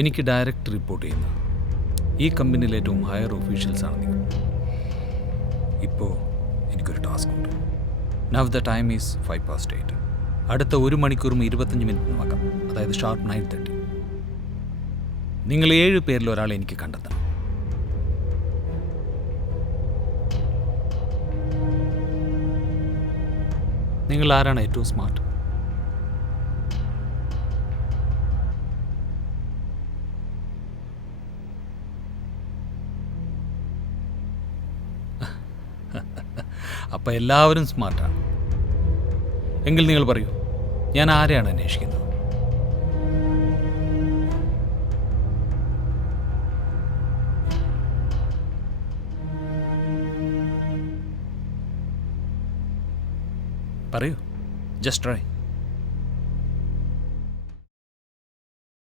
എനിക്ക് direct report ചെയ്യുന്ന ഈ കമ്പനിയിലെ ഏറ്റവും ഹയർ ഒഫീഷ്യൽസാണ് നിങ്ങൾ. ഇപ്പോൾ എനിക്കൊരു ടാസ്ക് ഉണ്ട്. Now the time is 8:05. അടുത്ത 1 മണിക്കൂറും 25 മിനിറ്റിനുമാക്കാം, അതായത് ഷാർപ്പ് 9:30. നിങ്ങൾ 7 പേരിൽ ഒരാളെ എനിക്ക് കണ്ടെത്തണം. നിങ്ങൾ ആരാണ് ഏറ്റവും സ്മാർട്ട്? അപ്പം എല്ലാവരും സ്മാർട്ടാണ്. എങ്കിൽ നിങ്ങൾ പറയൂ, ഞാൻ ആരെയാണ് അന്വേഷിക്കുന്നത്? പറയൂ, ജസ്റ്റ് ട്രൈ.